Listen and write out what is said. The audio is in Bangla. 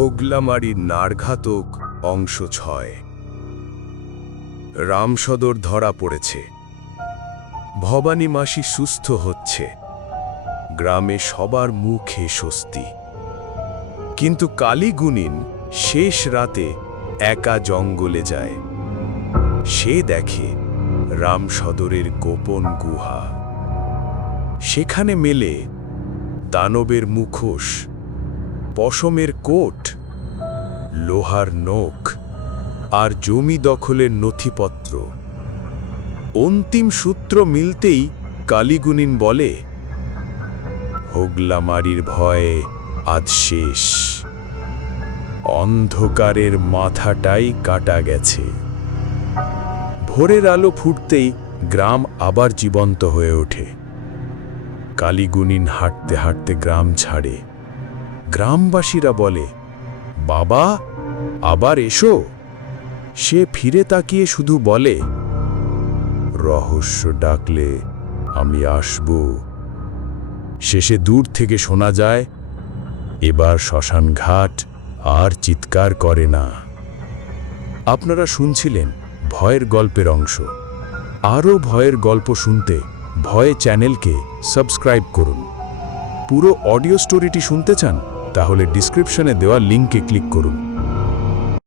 হোগলামারির নারঘাতক অংশ ছয়। রামসদর ধরা পড়েছে। ভবানী মাসি সুস্থ হচ্ছে। গ্রামে সবার মুখে স্বস্তি। কিন্তু কালীগুনিন শেষ রাতে একা জঙ্গলে যায়। সে দেখে রামসদরের গোপন গুহা। সেখানে মেলে দানবের মুখোশ। পশমের কোট, লোহার নোক আর জমি দখলের নথিপত্র। অন্তিম সূত্র মিলতেই কালীগুনিন বলে, হোগলামারির ভয়ে আজ শেষ। অন্ধকারের মাথাটাই কাটা গেছে। ভোরের আলো ফুটতেই গ্রাম আবার জীবন্ত হয়ে ওঠে। কালীগুনিন হাঁটতে হাঁটতে গ্রাম ছাড়ে। গ্রামবাসীরা বলে, বাবা, আবার এসো। সে ফিরে তাকিয়ে শুধু বলে, রহস্য ডাকলে আমি আসব। শেষে দূর থেকে শোনা যায়, এবার শ্মশান ঘাট আর চিৎকার করে না। আপনারা শুনছিলেন ভয়ের গল্পের অংশ। আরও ভয়ের গল্প শুনতে ভয়ে চ্যানেলকে সাবস্ক্রাইব করুন। পুরো অডিও স্টোরিটি শুনতে চান? তাহলে ডিসক্রিপশনে দেওয়া লিঙ্কে ক্লিক করুন।